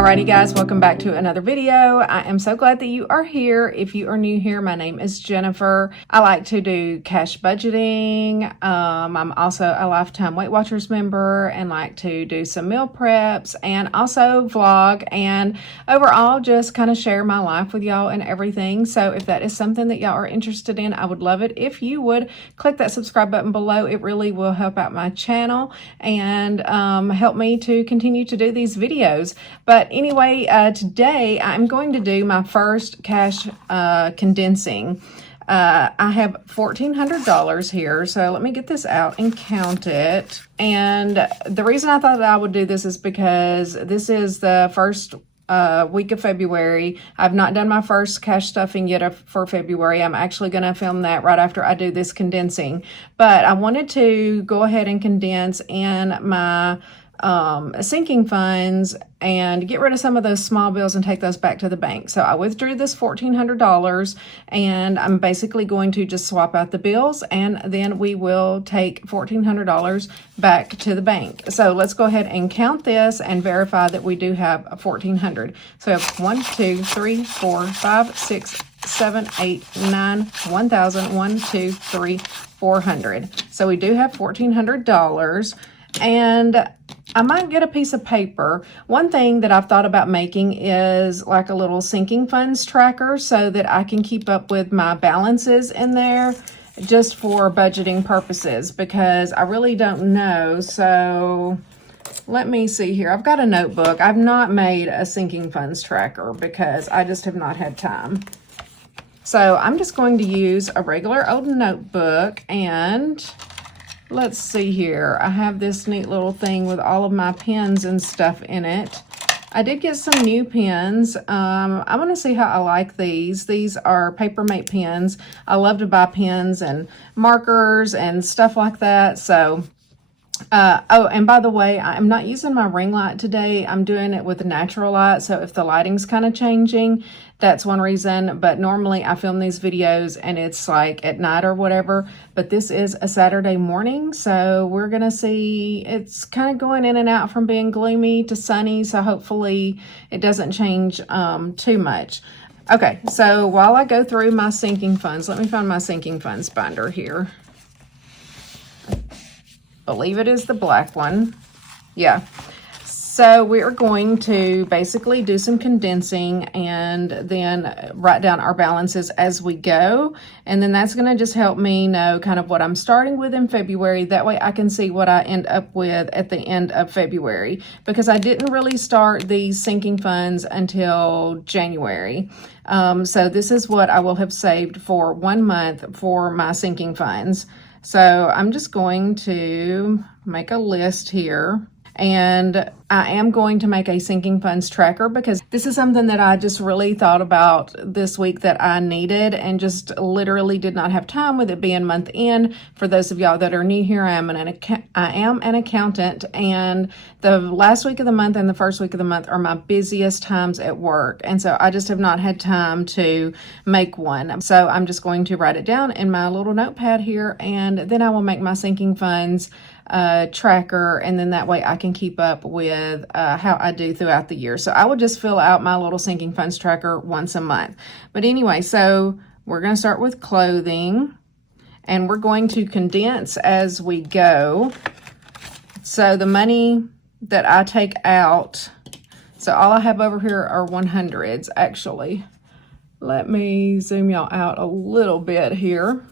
Alrighty guys, welcome back to another video. I am so glad that you are here. If you are new here, my name is Jennifer. I like to do cash budgeting. I'm also a lifetime Weight Watchers member and like to do some meal preps and also vlog and overall just kind of share my life with y'all and everything. So if that is something that y'all are interested in, I would love it if you would click that subscribe button below. It really will help out my channel and help me to continue to do these videos. But anyway, today I'm going to do my first cash condensing. I have $1,400 here, so let me get this out and count it. And the reason I thought that I would do this is because this is the first week of February. I've not done my first cash stuffing yet for February. I'm actually going to film that right after I do this condensing. But I wanted to go ahead and condense in my sinking funds and get rid of some of those small bills and take those back to the bank. So I withdrew this $1,400 and I'm basically going to just swap out the bills and then we will take $1,400 back to the bank. So let's go ahead and count this and verify that we do have $1,400. So we have 1, 2, 3, 4, 5, 6, 7, 8, 9, 1,000, 1, 2, 3, 400. So we do have $1,400. And I might get a piece of paper. One thing that I've thought about making is like a little sinking funds tracker so that I can keep up with my balances in there just for budgeting purposes because I really don't know. So let me see here. I've got a notebook. I've not made a sinking funds tracker because I just have not had time. So I'm just going to use a regular old notebook and let's see here. I have this neat little thing with all of my pens and stuff in it. I did get some new pens. I want to see how I like these. These are Papermate pens. I love to buy pens and markers and stuff like that. So, oh, and by the way, I'm not using my ring light today. I'm doing it with a natural light. So if the lighting's kind of changing, that's one reason. But normally I film these videos and it's like at night or whatever. But this is a Saturday morning. So we're going to see, it's kind of going in and out from being gloomy to sunny. So hopefully it doesn't change too much. Okay, so while I go through my sinking funds, let me find my sinking funds binder here. I believe it is the black one. Yeah. So we're going to basically do some condensing and then write down our balances as we go. And then that's going to just help me know kind of what I'm starting with in February. That way I can see what I end up with at the end of February because I didn't really start these sinking funds until January. So this is what I will have saved for 1 month for my sinking funds. So I'm just going to make a list here. And I am going to make a sinking funds tracker because this is something that I just really thought about this week that I needed and just literally did not have time with it being month end. For those of y'all that are new here, I am an accountant and the last week of the month and the first week of the month are my busiest times at work. And so I just have not had time to make one. So I'm just going to write it down in my little notepad here and then I will make my sinking funds tracker and then that way I can keep up with how I do throughout the year. So I would just fill out my little sinking funds tracker once a month. But anyway, so we're going to start with clothing and we're going to condense as we go. So the money that I take out, so all I have over here are 100s actually. Let me zoom y'all out a little bit here.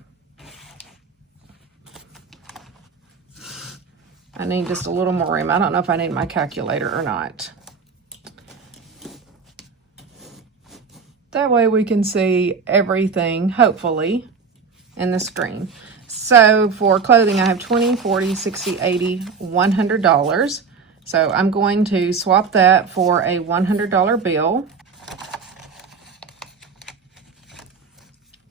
I need just a little more room. I don't know if I need my calculator or not. That way we can see everything, hopefully, in the screen. So for clothing, I have $20, $40, $60, $80, $100. So I'm going to swap that for a $100 bill.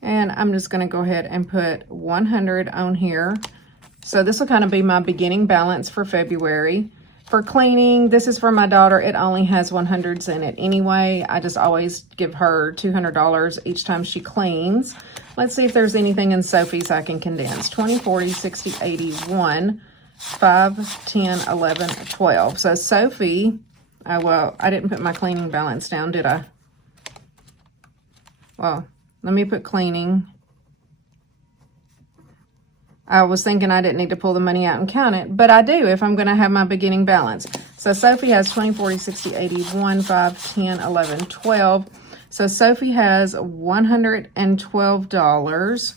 And I'm just going to go ahead and put 100 on here. So this will kind of be my beginning balance for February. For cleaning, this is for my daughter. It only has 100s in it anyway. I just always give her $200 each time she cleans. Let's see if there's anything in Sophie's I can condense. 20, 40, 60, 80, 1, 5, 10, 11, 12. So Sophie, Oh, well, I didn't put my cleaning balance down, did I? Well, let me put cleaning. I was thinking I didn't need to pull the money out and count it, but I do if I'm going to have my beginning balance. So Sophie has 20, 40, 60, 80, 1, 5, 10, 11, 12. So Sophie has $112.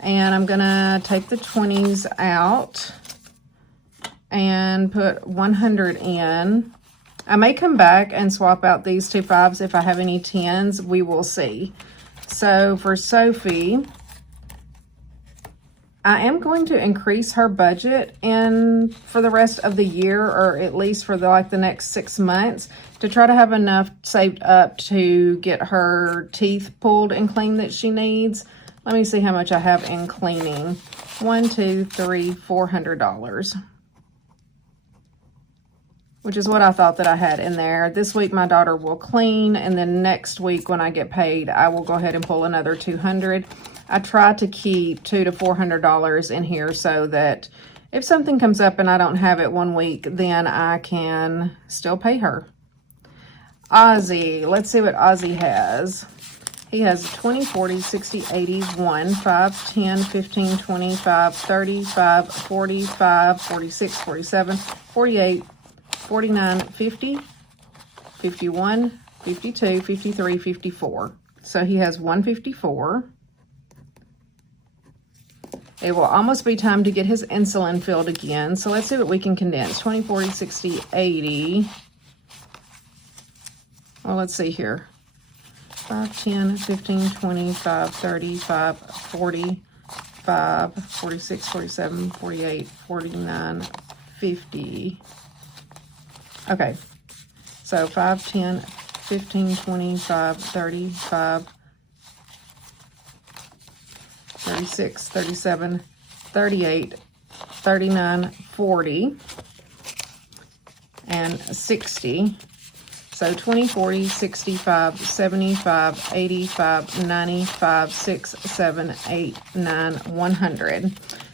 And I'm going to take the 20s out and put 100 in. I may come back and swap out these two 5s if I have any 10s. We will see. So for Sophie, I am going to increase her budget for the rest of the year, or at least for the next 6 months, to try to have enough saved up to get her teeth pulled and cleaned that she needs. Let me see how much I have in cleaning. $400, which is what I thought that I had in there. This week my daughter will clean, and then next week when I get paid, I will go ahead and pull another $200. I try to keep $200 to $400 in here so that if something comes up and I don't have it one week, then I can still pay her. Ozzy, let's see what Ozzy has. He has 20, 40, 60, 80, 1, 5, 10, 15, 25, 35, 45, 46, 47, 48, 49, 50, 51, 52, 53, 54. So he has 154. It will almost be time to get his insulin filled again. So let's see what we can condense. 20, 40, 60, 80. Well, let's see here. 5, 10, 15, 25, 35, 45, 46, 47, 48, 49, 50. Okay. So 5, 10, 15, 25, 35, 36, 37, 38, 39, 40, and 60. So 20, 40, 65, 75, 85, 95, 6, 7, 8, 9, 100.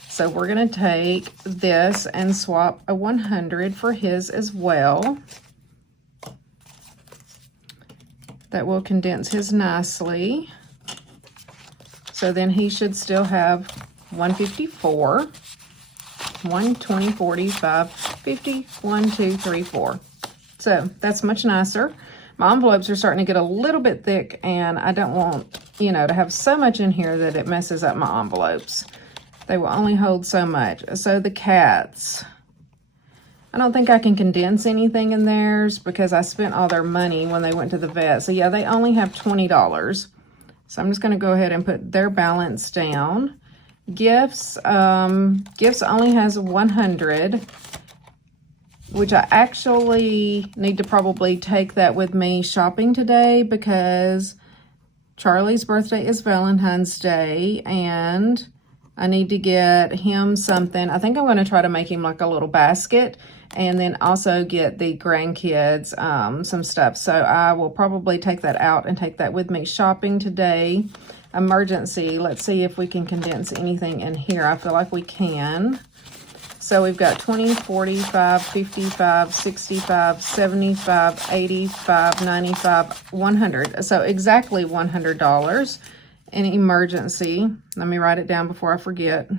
So we're going to take this and swap a 100 for his as well. That will condense his nicely. So then he should still have 154, 1, 20, 40, 5, 50, 1, 2, 3, 4. So that's much nicer. My envelopes are starting to get a little bit thick, and I don't want, to have so much in here that it messes up my envelopes. They will only hold so much. So the cats, I don't think I can condense anything in theirs because I spent all their money when they went to the vet. So yeah, they only have $20. So I'm just going to go ahead and put their balance down. Gifts, gifts only has 100, which I actually need to probably take that with me shopping today because Charlie's birthday is Valentine's Day, and I need to get him something. I think I'm going to try to make him like a little basket, and then also get the grandkids some stuff. So I will probably take that out and take that with me shopping today. Emergency, let's see if we can condense anything in here. I feel like we can. So we've got 20, 45, 55, 65, 75, 85, 95, 100. So exactly $100 in emergency. Let me write it down before I forget.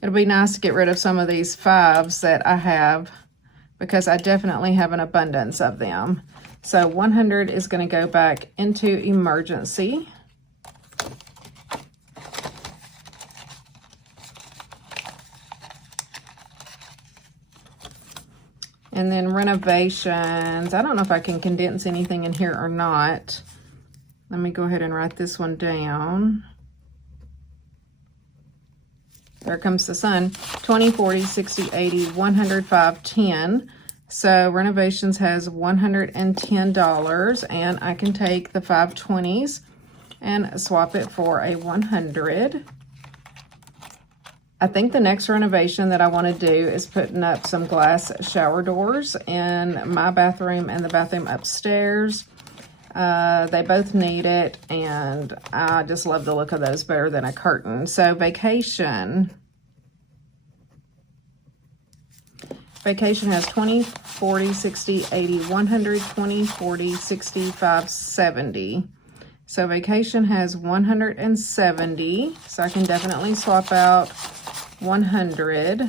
It'll be nice to get rid of some of these 5s that I have because I definitely have an abundance of them. So 100 is going to go back into emergency. And then renovations. I don't know if I can condense anything in here or not. Let me go ahead and write this one down. There comes the sun. 20, 40, 60, 80, 105, 10. So renovations has $110, and I can take the 520s and swap it for a 100. I think the next renovation that I want to do is putting up some glass shower doors in my bathroom and the bathroom upstairs. They both need it, and I just love the look of those better than a curtain. So Vacation has 20, 40, 60, 80, 100, 20, 40, 65, 70. So Vacation has 170, so I can definitely swap out 100.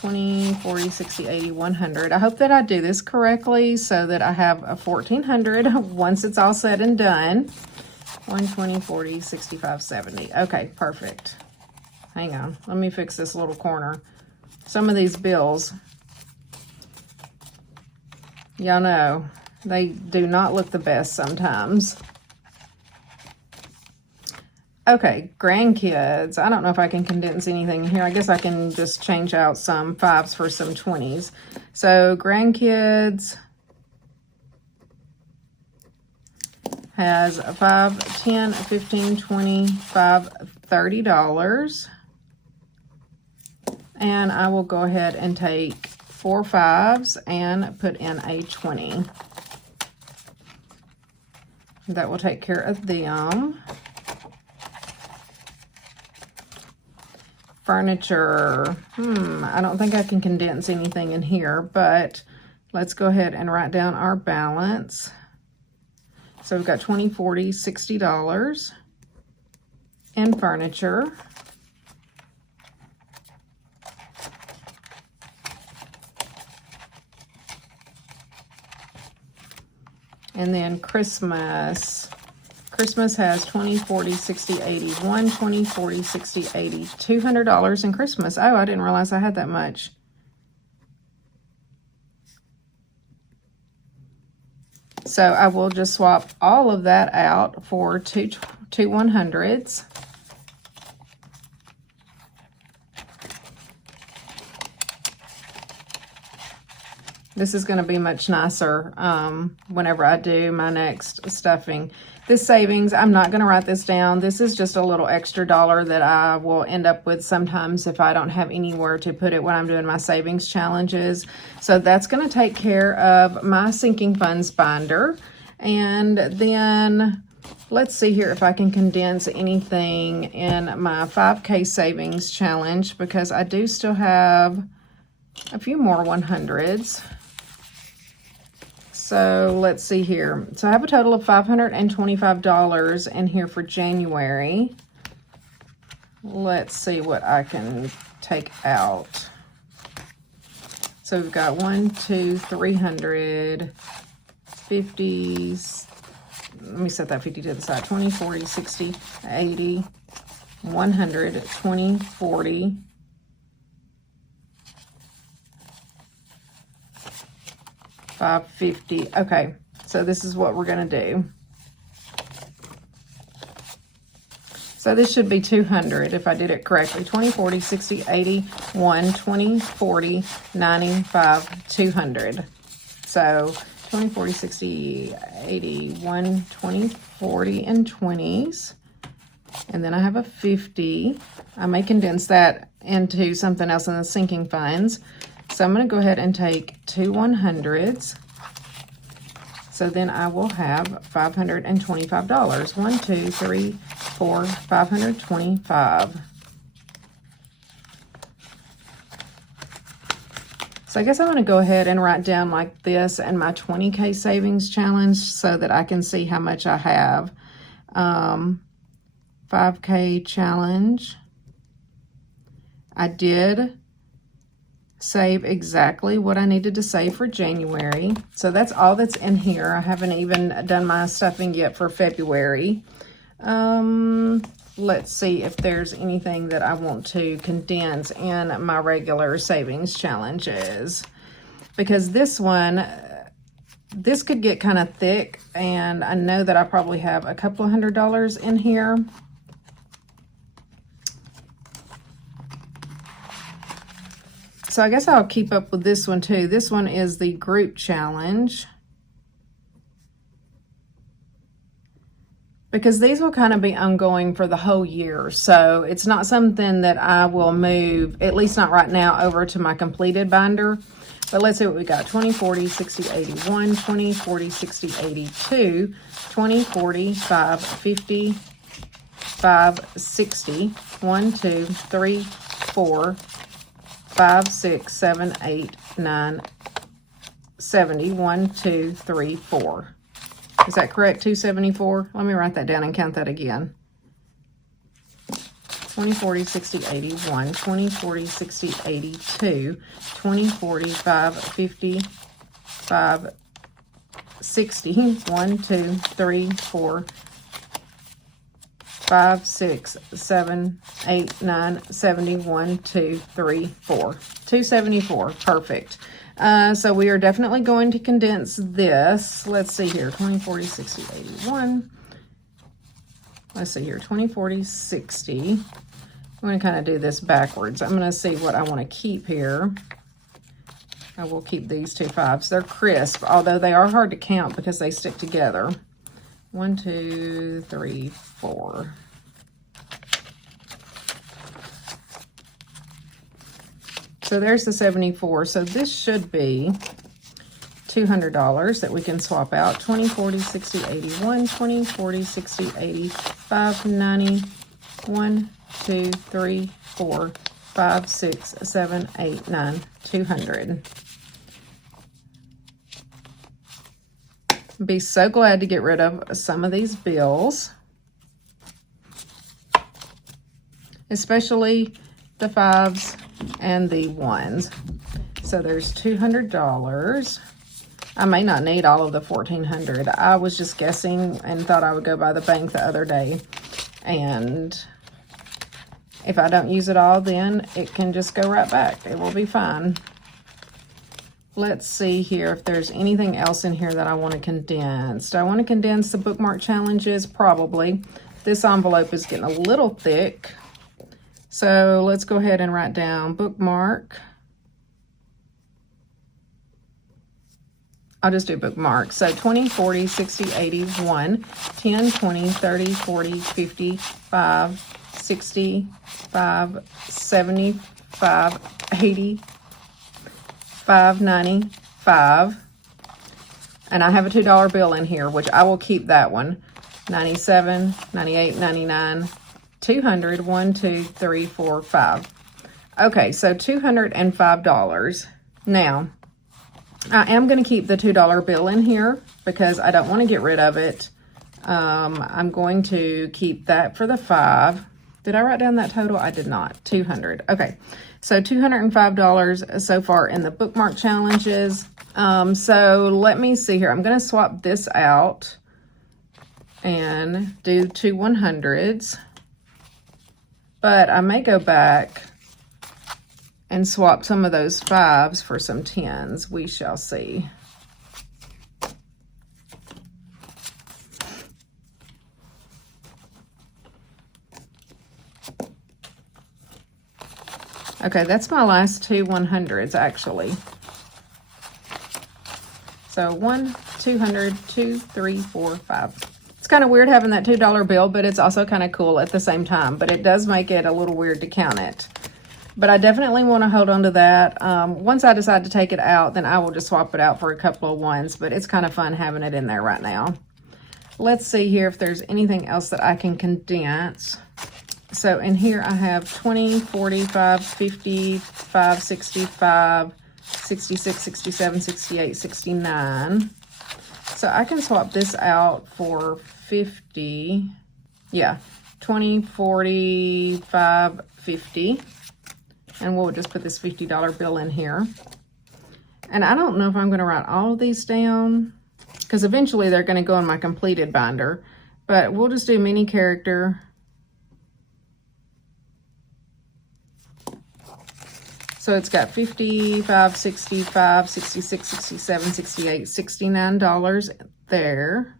20, 40, 60, 80, 100. I hope that I do this correctly so that I have a 1400 once it's all said and done. 120, 40, 65, 70. Okay, perfect. Hang on. Let me fix this little corner. Some of these bills, y'all know, they do not look the best sometimes. Okay, grandkids. I don't know if I can condense anything here. I guess I can just change out some 5s for some 20s. So grandkids has 5, 10, 15, 20, 5, $30. And I will go ahead and take 4 5s and put in a 20. That will take care of them. Furniture, I don't think I can condense anything in here, but let's go ahead and write down our balance. So we've got 20, 40, $60 in furniture. And then Christmas has 20, 40, 60, 80, 120, 40, 60, 80, $200 in Christmas. Oh, I didn't realize I had that much. So I will just swap all of that out for two 100s. This is going to be much nicer whenever I do my next stuffing. This savings, I'm not going to write this down. This is just a little extra dollar that I will end up with sometimes if I don't have anywhere to put it when I'm doing my savings challenges. So that's going to take care of my sinking funds binder. And then let's see here if I can condense anything in my 5K savings challenge, because I do still have a few more 100s. So let's see here. So I have a total of $525 in here for January. Let's see what I can take out. So we've got 1, 2, 300, 50s. Let me set that 50 to the side. 20, 40, 60, 80, 100, 20, 40. $550. Okay, so this is what we're going to do. So this should be 200 if I did it correctly. 20, 40, 60, 80, 1, 20, 40, 95, 200. So 20, 40, 60, 80, 1, 20, 40, and 20s. And then I have a 50. I may condense that into something else in the sinking funds. So I'm going to go ahead and take 2 100s. So then I will have $525. 1, 2, 3, 4, 525. So I guess I'm going to go ahead and write down like this and my 20K savings challenge so that I can see how much I have. 5K challenge. I did save exactly what I needed to save for January. So that's all that's in here. I haven't even done my stuffing yet for February. Let's see if there's anything that I want to condense in my regular savings challenges. Because this one, this could get kind of thick, and I know that I probably have a couple of $100s in here. So I guess I'll keep up with this one too. This one is the group challenge, because these will kind of be ongoing for the whole year. So it's not something that I will move, at least not right now, over to my completed binder. But let's see what we got. 20, 40, 60, 81, 20, 40, 60, 82, 20, 40, 5, 50, 5, 60, 1, 2, 3, 4, 5, 6, 7, 8, 9, 70, 1, 2, 3, 4. Is that correct? 274? Let me write that down and count that again. 20, 40, 60, 81, 20, 40, 60, 82, 20, 40, 5, 50, 5, 60, 1, 2, 3, 4, 5, 6, 7, 8, 9, 70, 1, 2, 3, 4. 274, perfect. So we are definitely going to condense this. Let's see here, 20, 40, 60, 81. Let's see here, 20, 40, 60. I'm going to kind of do this backwards. I'm going to see what I want to keep here. I will keep these two fives. They're crisp, although they are hard to count because they stick together. 1, 2, 3, 4. So there's the 74. So this should be $200 that we can swap out. 20, 40, 60, 81, 20, 40, 60, 80, 5, 90, 1, 2, 3, 4, 5, 6, 7, 8, 9, 200. Be so glad to get rid of some of these bills, especially the fives and the ones. So there's $200. I may not need all of the $1,400. I was just guessing and thought I would go by the bank the other day, and if I don't use it all, then it can just go right back. It will be fine. Let's see here if there's anything else in here that I want to condense. Do I want to condense the bookmark challenges? Probably. This envelope is getting a little thick. So let's go ahead and write down bookmark. I'll just do bookmark. So 20, 40, 60, 81, 10, 20, 30, 40, 50, 5, 60, 5, 70, 5, 80, 5, 90, 5. And I have a $2 bill in here, which I will keep that one. 97, 98, 99, 200, 1, 2, 3, 4, 5. Okay, so $205. Now, I am going to keep the $2 bill in here because I don't want to get rid of it. I'm going to keep that for the 5. Did I write down that total? I did not. 200. Okay, so $205 so far in the bookmark challenges. So let me see here. I'm going to swap this out and do 2 100s. But I may go back and swap some of those 5s for some 10s. We shall see. Okay, that's my last 2 100s actually. So 1, 200, 2, 3, 4, 5. It's kind of weird having that $2 bill, but it's also kind of cool at the same time. But it does make it a little weird to count it. But I definitely want to hold on to that. Once I decide to take it out, then I will just swap it out for a couple of ones. But it's kind of fun having it in there right now. Let's see here if there's anything else that I can condense. So in here I have 20, 45, 55, 65, 66, 67, 68, 69. So I can swap this out for 50. Yeah, 20, 45, 50. And we'll just put this $50 bill in here. And I don't know if I'm going to write all of these down, because eventually they're going to go in my completed binder. But we'll just do mini character. So it's got 55, 65, 66, 67, 68, $69 there.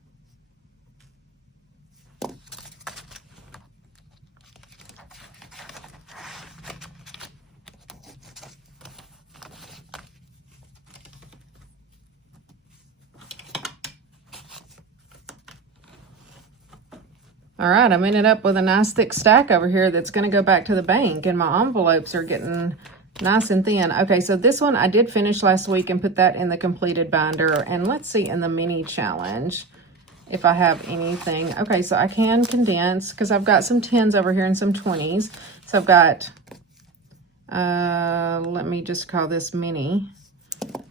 All right, I'm ended up with a nice thick stack over here that's going to go back to the bank, and my envelopes are getting Nice and thin. Okay, so this one I did finish last week and put that in the completed binder. And let's see in the mini challenge if I have anything. Okay, so I can condense because I've got some 10s over here and some 20s. So I've got, let me just call this mini.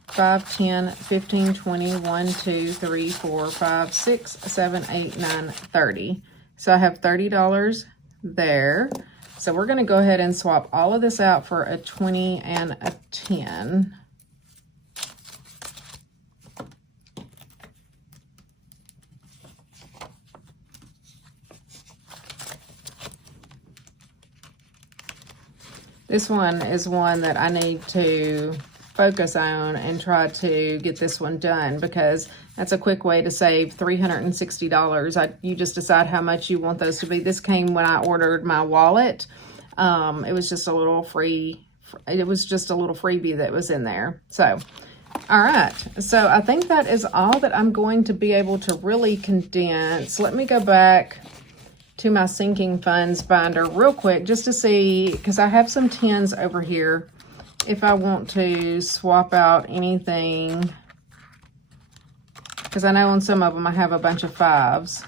5, 10, 15, 20, 1, 2, 3, 4, 5, 6, 7, 8, 9, 30. So I have $30 there. So we're going to go ahead and swap all of this out for a 20 and a 10. This one is one that I need to focus on and try to get this one done because that's a quick way to save $360. You just decide how much you want those to be. This came when I ordered my wallet. It was just a little free. It was just a little freebie that was in there. So, all right. So I think that is all that I'm going to be able to really condense. Let me go back to my sinking funds binder real quick just to see, because I have some 10s over here, if I want to swap out anything, because I know on some of them I have a bunch of 5s.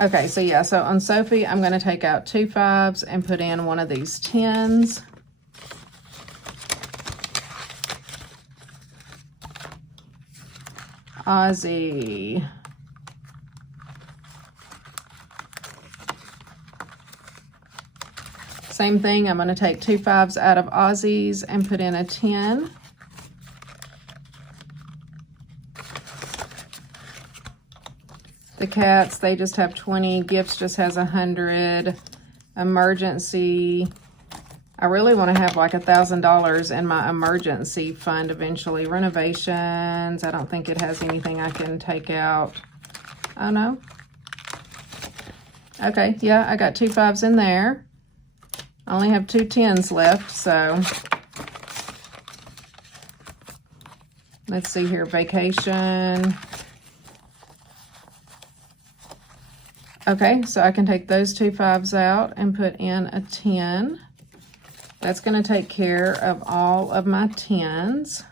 Okay, so yeah, so on Sophie, I'm going to take out 2 5s and put in one of these 10s. Aussie. Same thing, I'm going to take 2 5s out of Aussies and put in a 10. The cats, they just have 20. Gifts just has 100. Emergency. I really want to have like $1,000 in my emergency fund eventually. Renovations. I don't think it has anything I can take out. Oh, no. Okay, yeah, I got 2 5s in there. I only have 2 10s left, so let's see here. Vacation. Okay, so I can take those 2 5s out and put in a 10. That's going to take care of all of my 10s.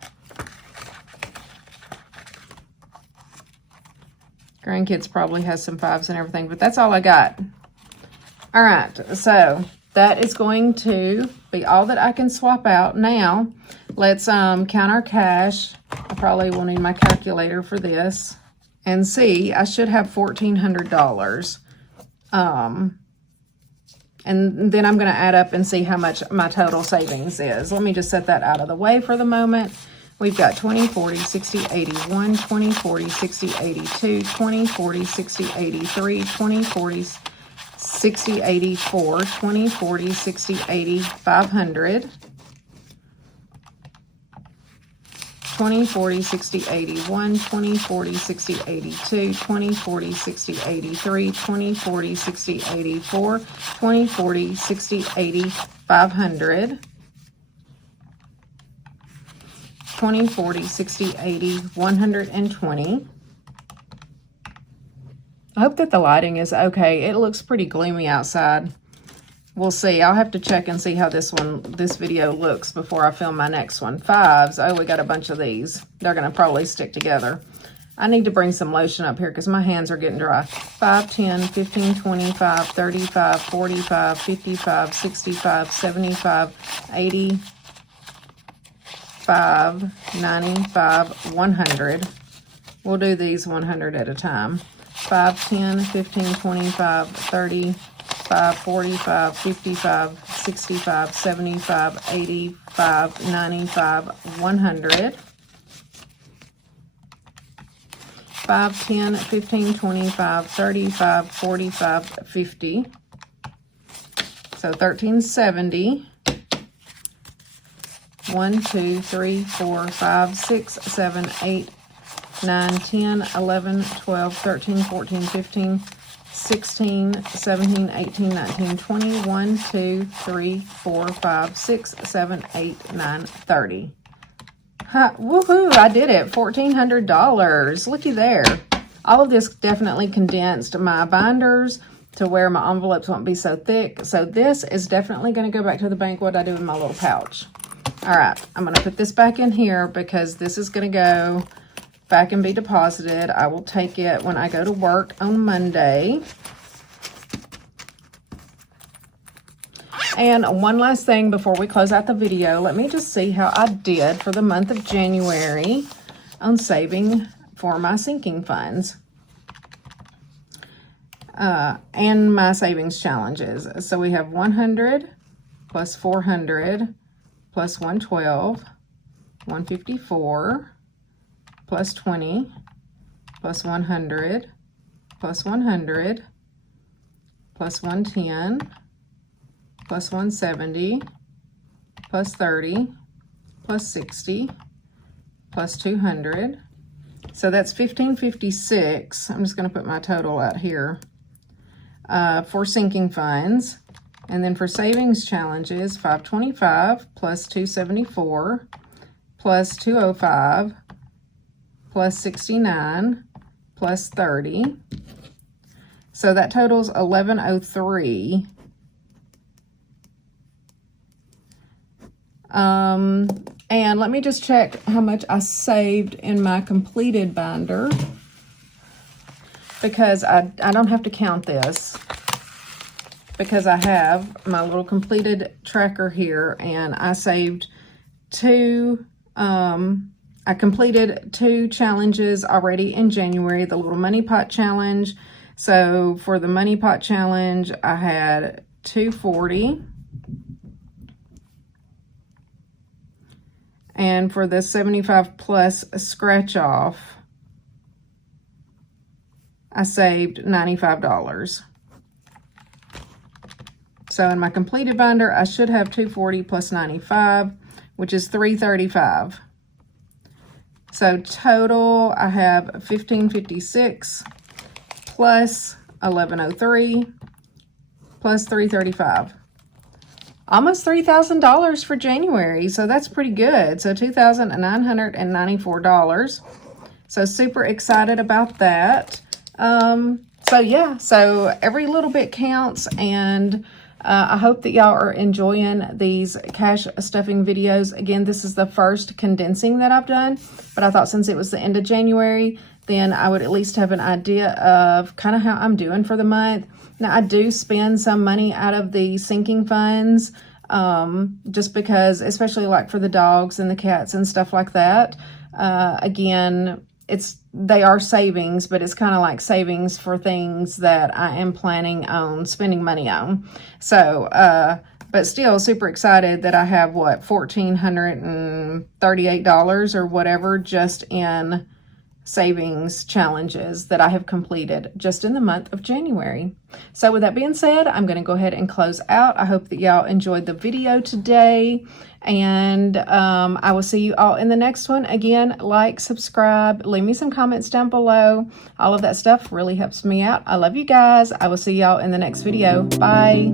Grandkids probably has some 5s and everything, but that's all I got. All right, so that is going to be all that I can swap out. Now, let's count our cash. I probably will need my calculator for this. And see, I should have $1,400. And then I'm going to add up and see how much my total savings is. Let me just set that out of the way for the moment. We've got 20, 40, 60, 81, 20, 40, 60, 82, 20, 40, 60, 83, 20, 40, 60, 84, 20, 40, 60, 80, 500. 20, 40, 60, 81, 20, 40, 60, 82, 20, 40, 60, 83, 20, 40, 60, 84, 20, 40, 60, 80, 500. 20, 40, 60, 80, 120. I hope that the lighting is okay. It looks pretty gloomy outside. We'll see. I'll have to check and see how this video looks before I film my next one. 5s. Oh, we got a bunch of these. They're going to probably stick together. I need to bring some lotion up here because my hands are getting dry. 5, 10, 15, 25, 35, 45, 55, 65, 75, 85, 95, 100. We'll do these 100 at a time. 5, 10, 15, 25, 30, 45, 55, 65, 75, 85, 95, 100. 5, 10, 15, 25, 35, 45, 50. So 1370. 1, 2, 3, 4, 5, 6, 7, 8, 9, 10, 11, 12, 13, 14, 15, 16, 17, 18, 19, 20, 1, 2, 3, 4, 5, 6, 7, 8, 9, 30. Woohoo, I did it. $1,400. Looky there. All of this definitely condensed my binders to where my envelopes won't be so thick. So this is definitely going to go back to the bank, what I do in my little pouch. All right, I'm going to put this back in here because this is going to go back and be deposited. I will take it when I go to work on Monday. And one last thing before we close out the video, let me just see how I did for the month of January on saving for my sinking funds and my savings challenges. So we have 100 plus 400 plus 112, 154 plus 20 plus 100 plus 100 plus 110 plus 170 plus 30 plus 60 plus 200. So that's 1556. I'm just going to put my total out here for sinking funds. And then for savings challenges, 525 plus 274 plus 205 plus 69 plus 30. So that totals 1103. And let me just check how much I saved in my completed binder, because I don't have to count this, because I have my little completed tracker here, and I saved I completed 2 challenges already in January, the little money pot challenge. So for the money pot challenge, I had 240. And for the 75 plus scratch off, I saved $95. So in my completed binder, I should have 240 plus 95, which is 335. So total, I have 1556 plus 1103 plus 335. Almost $3,000 for January, so that's pretty good. So $2,994. So super excited about that. So yeah, so every little bit counts, and I hope that y'all are enjoying these cash stuffing videos. Again, this is the first condensing that I've done, but I thought since it was the end of January, then I would at least have an idea of kind of how I'm doing for the month. Now, I do spend some money out of the sinking funds, just because, especially like for the dogs and the cats and stuff like that. Again, they are savings, but it's kind of like savings for things that I am planning on spending money on. So, but still super excited that I have, what, $1,438 or whatever just in savings challenges that I have completed just in the month of January. So with that being said, I'm going to go ahead and close out. I hope that y'all enjoyed the video today, and I will see you all in the next one. Again, like, subscribe, leave me some comments down below. All of that stuff really helps me out. I love you guys. I will see y'all in the next video. Bye.